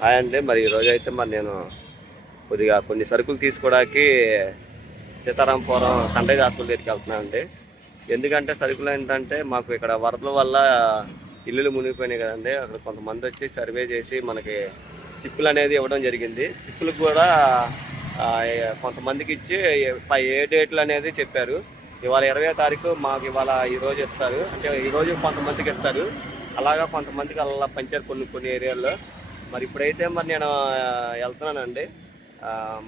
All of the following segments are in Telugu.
హాయ్ అండి. మరి ఈరోజు అయితే మరి నేను కొద్దిగా కొన్ని సరుకులు తీసుకోవడానికి సీతారాంపురం సన్ రైజ్ హాస్పిటల్ దగ్గరికి వెళ్తున్నాను అండి. ఎందుకంటే సరుకులు ఏంటంటే మాకు ఇక్కడ వరదల వల్ల ఇల్లులు మునిగిపోయినాయి కదండి. అక్కడ కొంతమంది వచ్చి సర్వే చేసి మనకి సిప్పులు అనేది ఇవ్వడం జరిగింది. సిప్పులకు కూడా కొంతమందికి ఇచ్చి ఏ డేట్లు అనేది చెప్పారు. ఇవాళ 20వ తారీఖు మాకు ఇవాళ ఈరోజు ఇస్తారు, అంటే ఈరోజు కొంతమందికి ఇస్తారు. అలాగా కొంతమందికి అలా పంచారు కొన్ని ఏరియాల్లో. మరి ఇప్పుడైతే మరి నేను వెళ్తున్నానండి,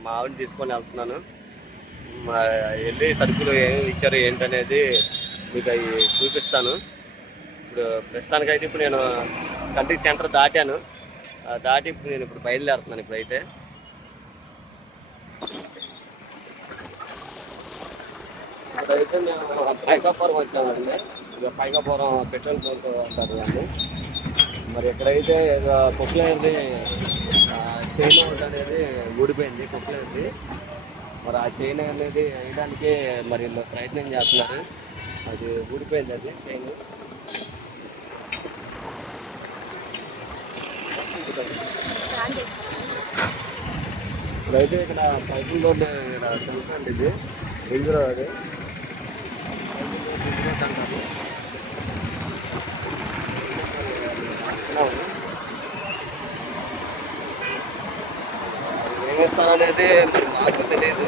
మా ఆవిడని తీసుకొని వెళ్తున్నాను. వెళ్ళి సరుకులు ఏమి ఇచ్చారు ఏంటనేది మీకు అవి చూపిస్తాను. ఇప్పుడు ప్రస్తుతానికైతే ఇప్పుడు నేను కంట్రీ సెంటర్ దాటాను. దాటి ఇప్పుడు నేను బయలుదేరుతున్నాను. ఇప్పుడైతే మేము పైకాపురం వచ్చామండి. ఇక పైకాపురం పెట్రోల్ బంక్ అంటారు అండి. మరి ఎక్కడైతే కుక్కలేంది చైన్ అనేది ఊడిపోయింది, కుక్కలేంది. మరి ఆ చైన్ అనేది వేయడానికి మరి ప్రయత్నం చేస్తున్నారు. అది ఊడిపోయింది, అది చైన్. ఇప్పుడైతే ఇక్కడ పైపుల్ రోడ్డు ఇక్కడ తెలుసండి, ఇది రింగ్ రోడ్, అంటారు. ఏమేస్తాననేది మరి మాకు తెలియదు,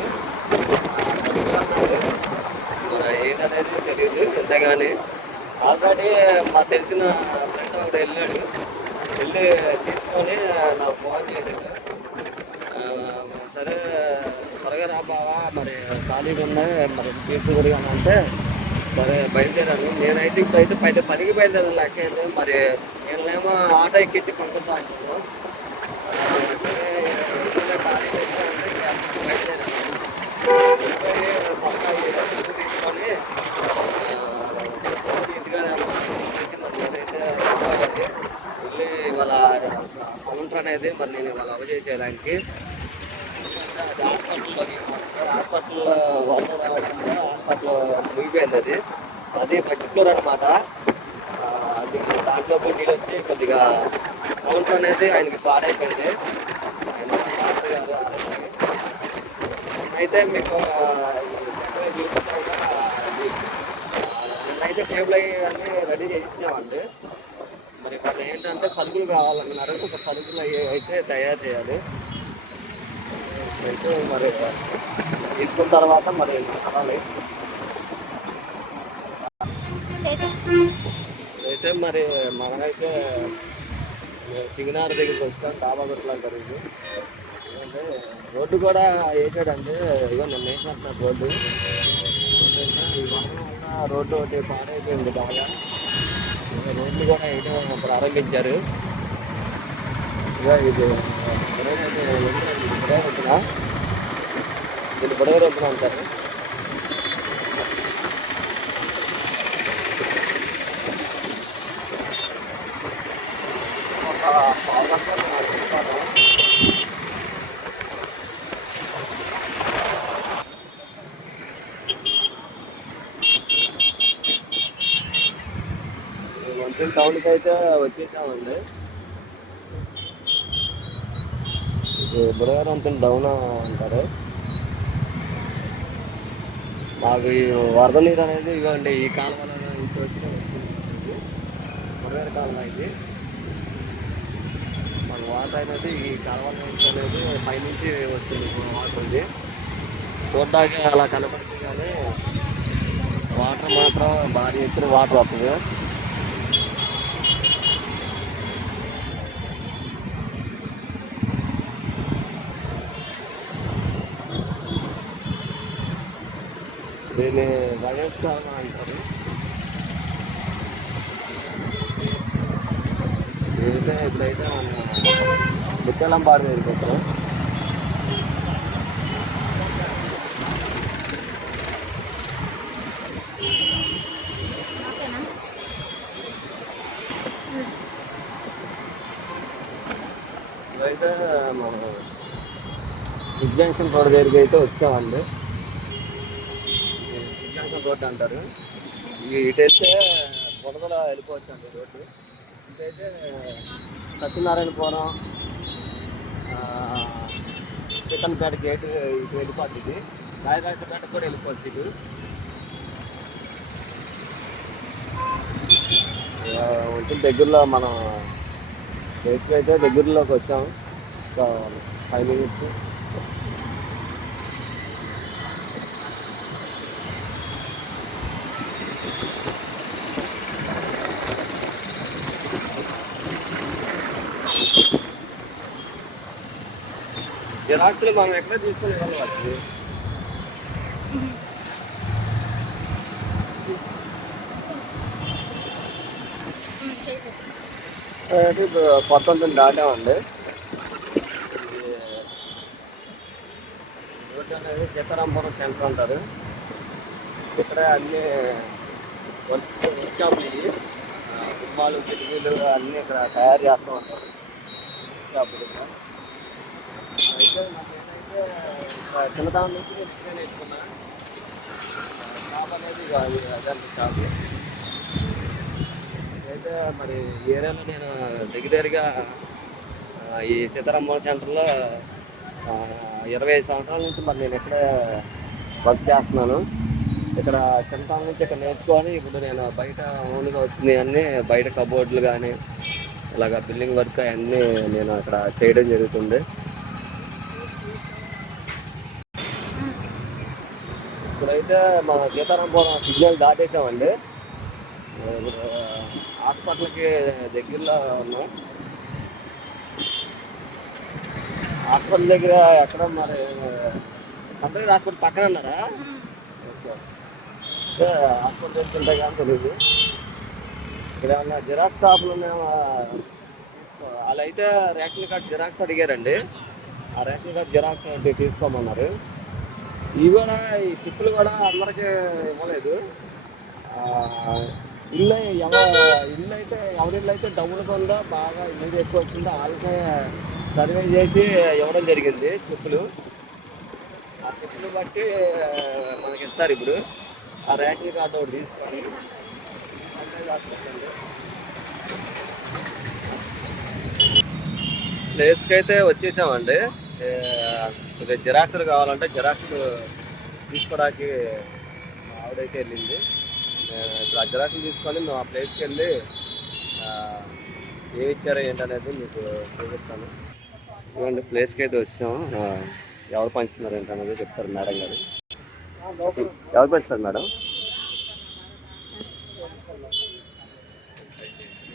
మరి ఏంటనేది తెలియదు. అంతేగాని ఆల్రెడీ మాకు తెలిసిన ఫ్రెండ్ ఒకటి వెళ్ళాడు, వెళ్ళి తీసుకొని నాకు ఫోన్ చేశాడు. సరే త్వరగా రా బావా, మరి ఖాళీగా ఉన్నాయి, మరి తీసుకుని అంటే సరే బయలుదేరాను. నేనైతే ఇప్పుడైతే పనికి బయలుదేరాను లెక్క. మరి నేనేమో ఆటో ఎక్కించి పంపిస్తాను. సరే ఖాళీగా బయలుదేరాను. తీసుకొని ఇంటిగా నేనైతే వెళ్ళి ఇవాళ కౌంటర్ అనేది మరి నేను ఇవాళ అవజేసేదానికి హాస్పిటల్లో వాటర్ రావడం వల్ల హాస్పిటల్లో ముగిపోయింది. అది ఫస్ట్ ఫ్లోర్ అనమాట. అది దాంట్లో నీళ్ళు వచ్చి కొద్దిగా కౌంటర్ అనేది ఆయనకి పాడైపోయింది. అయితే మీకు నేనైతే టేబుల్ అన్నీ రెడీ చేసామండి. మరి వాళ్ళు ఏంటంటే సరుకులు కావాలన్నారు. ఒక సరుకులు అయితే తయారు చేయాలి. అయితే మరి తీసుకున్న తర్వాత మరి కావాలి. అయితే మరి మనమైతే సిగ్నార్ దగ్గరికి వచ్చాం, డాబా కొట్టలా జరిగింది. అంటే రోడ్డు కూడా వేసాడంటే ఇగో నిన్న వేసినట్టున్నారు రోడ్డు. ఈ వాహనం వల్ల రోడ్డు ఒకటి పాడైపోయింది బాగా. రోడ్లు కూడా వేయడం ప్రారంభించారు. ఇక ఇది బుడగరొద్దున దీన్ని బుడగరొద్దున అంటారు. మంచి టౌన్కి అయితే వచ్చేసామండి. ఇది బుడగరంతులు డౌన్ అంటారు. మాకు ఈ వరద నీరు అనేది ఇవ్వండి ఈ కాలువలో నుంచి వచ్చి బుడగర కాలువ ఇది. మాకు వాటర్ అనేది ఈ కాలువల నుంచి అనేది పైనుంచి వచ్చింది వాటర్. ఇది చూడ్డానికి అలా కనపడుతుంది కానీ వాటర్ మాత్రం భారీ ఎత్తున వాటర్ వస్తుంది. దీన్ని రజస్ కాలువ అంటారు. ఇదైతే ఇప్పుడైతే బుక్కలంపాడు మీదకి వచ్చాం. ఇదైతే మన జంక్షన్ రోడ్ దగ్గరికి అయితే వచ్చామండి. రోడ్డు అంటారు. ఇటైతే బుడదలో వెళ్ళిపోవచ్చు అండి రోడ్డు. ఇటైతే సత్యనారాయణపురం చికెన్పేట గేట్ ఇటు వెళ్ళిపోద్ది, ఇది రాయరాజపేట కూడా వెళ్ళిపోద్ది ఇటు. వచ్చి దగ్గరలో మనం బేసిక్ అయితే దగ్గరలోకి వచ్చాము. ఒక 5 minutes. జిరాక్స్లు మనం ఎక్కడ తీసుకొని వెళ్ళవచ్చు. కొత్త దాటామండి. రోడ్డు అనేది సీతారాంపురం సెంటర్ అంటారు. ఇక్కడ అన్ని వర్క్ షాపులు, ఇవి కుటుంబాలు, కిటికీలు అన్నీ ఇక్కడ తయారు చేస్తూ ఉంటారు షాపులు. అయితే నేనైతే చిన్నతనం నుంచి నేను నేర్చుకున్నా షాప్ అనేది అదే షాపు. అయితే మరి ఈ ఏరియాలో నేను దగ్గరగా ఈ సీతారాంపురం సెంటర్లో 25 సంవత్సరాల నుంచి మరి నేను ఇక్కడ వర్క్ చేస్తున్నాను. ఇక్కడ చిన్నతనం నుంచి ఇక్కడ నేర్చుకొని ఇప్పుడు నేను బయట ఓన్గా వచ్చినాయి అన్నీ, బయట కబోర్డులు కానీ ఇలాగ బిల్డింగ్ వర్క్ అవన్నీ నేను అక్కడ చేయడం జరుగుతుంది. ఇప్పుడైతే మా సీతారాంపురం సిగ్నల్ దాటేసామండి. హాస్పిటల్కి దగ్గరలో ఉన్నాం. హాస్పిటల్ దగ్గర ఎక్కడ మరి కంపెనీ హాస్పిటల్ పక్కన ఉన్నారా? ఓకే, హాస్పిటల్ దగ్గర ఉంటాయి కానీ తెలియదు. ఇక్కడ ఏమన్నా జిరాక్స్ షాపులు ఉన్నాయో వాళ్ళు అయితే రేషన్ కార్డ్ జిరాక్స్ అడిగారండి. ఆ రేషన్ కార్డ్ జిరాక్స్ అంటే తీసుకోమన్నారు. ఇవి కూడా ఈ స్లిప్పులు కూడా అందరికీ ఇవ్వలేదు. ఇల్లు అయితే ఎవరి ఇల్లు అయితే డబ్బులుగా ఉందో, బాగా ఇల్లు ఎక్కువ వచ్చిందో వాళ్ళకే సర్వే చేసి ఇవ్వడం జరిగింది స్లిప్పులు. ఆ స్లిప్పులు బట్టి మనకి ఇస్తారు. ఇప్పుడు ఆ రేషన్ కార్డు ఒకటి తీసుకొని ప్లేస్కి అయితే వచ్చేసామండి. జిరాక్స్లు కావాలంటే జిరాక్స్ తీసుకోవడానికి ఆవిడైతే వెళ్ళింది. ఇప్పుడు ఆ జిరాక్స్లు తీసుకొని మేము ఆ ప్లేస్కి వెళ్ళి ఏమి ఇచ్చారో ఏంటనేది మీకు చూపిస్తాను. ఇవ్వండి, ప్లేస్కి అయితే వచ్చాము. ఎవరు పంచుతున్నారు ఏంటనేది చెప్తారు మేడం గారు. ఎవరు పంచుతారు మేడం?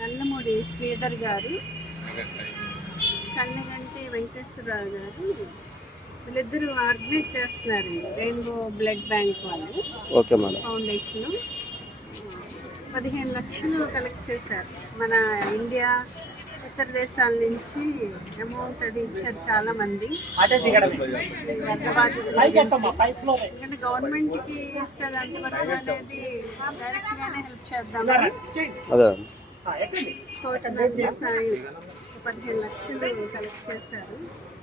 నల్లమూడి శ్రీధర్ గారు, కన్నగంటి వెంకటేశ్వరరావు గారు, వీళ్ళిద్దరూ ఆర్గనైజ్ చేస్తున్నారండి. రెయిన్బో బ్లడ్ బ్యాంక్ వాళ్ళు ఫౌండేషన్ 15 లక్షలు కలెక్ట్ చేశారు. మన ఇండియా, ఇతర దేశాల నుంచి అమౌంట్ అది ఇచ్చారు చాలా మంది. ఎందుకంటే గవర్నమెంట్కి ఇస్తుంది అంతవరకు అనేది డైరెక్ట్గానే హెల్ప్ చేద్దామని తోచినంత సాయం 15 లక్షలు కలెక్ట్ చేశారు.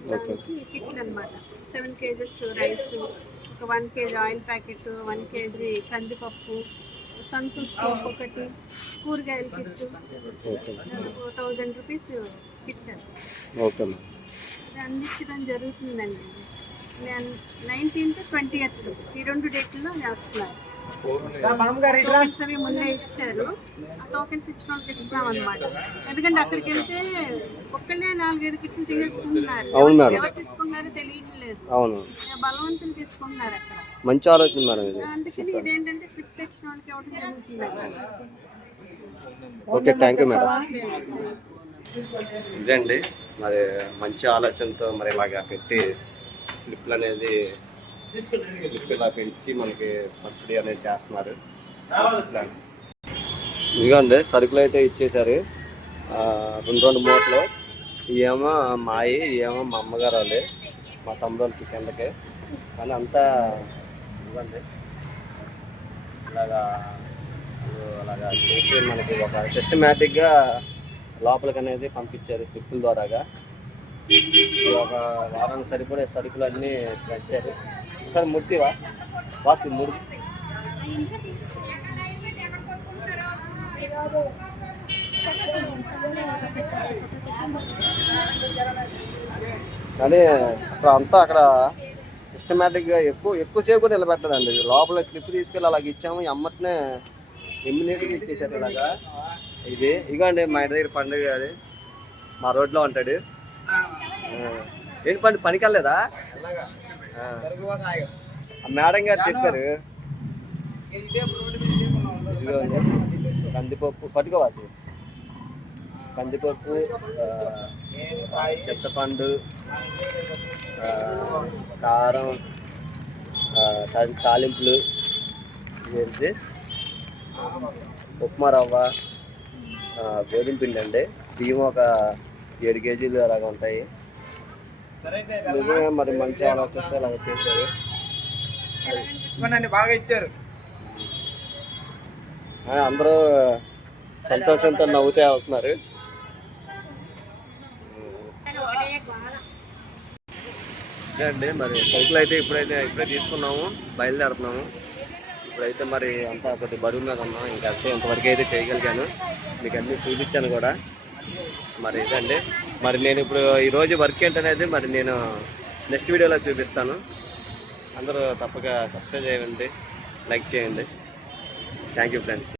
దానికి కిట్లు అనమాట. 7 kgs రైస్, ఒక 1 kg ఆయిల్ ప్యాకెట్, 1 kg కందిపప్పు, సంతూర్ సోప్ ఒకటి, కూరగాయల కిట్, 1000 రూపీస్ కిట్ అందించడం జరుగుతుందండి. 19th, 20th ఈ 2 డేట్లలో చేస్తున్నారు. టోకెన్స్ అవి ముందే ఇచ్చారు. ఆ టోకెన్స్ ఇచ్చిన వాళ్ళకి ఇస్తున్నాం అనమాట. ఎందుకంటే అక్కడికి వెళ్తే ఒక్కళ్ళే 4-5 కిట్లు తీసేసుకుంటున్నారు. ఎవరు తీసుకున్నారో తెలియట్లేదు. బలవంతులు తీసుకుంటున్నారు అక్కడ. మంచి ఆలోచన మేడం ఇది. అందుకని ఇదేంటంటే స్లిప్ తెచ్చిన వాళ్ళకి ఇవ్వడం జరుగుతుంది. Okay, thank you madam. ఇదండి మరి మంచి ఆలోచనతో మరి ఇలాగా పెట్టి స్లిప్లు అనేది స్లిప్ ఇలా పెంచి మనకి పంపిణీ అనేది చేస్తున్నారు. ఇదిగోండి సరుకులు అయితే ఇచ్చేసారు. 2 మూటలు. ఇవేమో మాయి, ఇవేమో మా అమ్మగారు వాళ్ళే, మా తమ్ముళ్ళకి కిందకి. కానీ అంతా ఇవ్వండి అలాగా చేసి మనకి ఒక సిస్టమేటిక్గా లోపలికి అనేది పంపించారు స్లిప్పుల ద్వారాగా. ఒక వారానికి సరిపడే సరుకులు అన్నీ పెట్టారు. ఒకసారి ముడితివా వాసి ముడి కానీ అసలు అంతా అక్కడ సిస్టమేటిక్గా ఎక్కువసేపు కూడా నిలబెట్టదండి. లోపల స్లిప్ తీసుకెళ్ళి అలాగ ఇచ్చాము, అమ్మటనే ఇమ్మీడియట్గా ఇచ్చేసారు ఇలాగా. ఇదిగోండి మా ఇంటి దగ్గర పండుగ, అది మా రోడ్లో ఉంటాడు. ఏంటి పనికి వెళ్ళలేదా? మేడం గారు చెప్పారు. ఇదిగోండి కందిపప్పు పట్టుకోవచ్చు, కందిపప్పు, చింతపండు, కారం, తాలింపులు, ఇదేంటి ఉప్మా రవ్వ, గోధుమ పిండి అండి, బియ్యం ఒక 7 కేజీలు అలాగ ఉంటాయి. నిజంగా మరి మంచి ఆలోచనతో అలాగ చేశారు, బాగా ఇచ్చారు. అందరూ సంతోషంతో నవ్వుతే అవుతున్నారు. అండి మరి సైకిల్ అయితే ఇప్పుడే తీసుకున్నాము, బయలుదేరుతున్నాము. ఇప్పుడైతే మరి అంతా కొద్ది బరువు మీద ఉన్నాం. ఇంకా అయితే ఇంతవరకు అయితే చేయగలిగాను, మీకు అన్నీ చూపించాను కూడా. మరి ఇదండి, మరి నేను ఇప్పుడు ఈరోజు వర్క్ ఏంటనేది మరి నేను నెక్స్ట్ వీడియోలో చూపిస్తాను. అందరూ తప్పక సబ్స్క్రైబ్ చేయండి, లైక్ చేయండి. Thank you friends.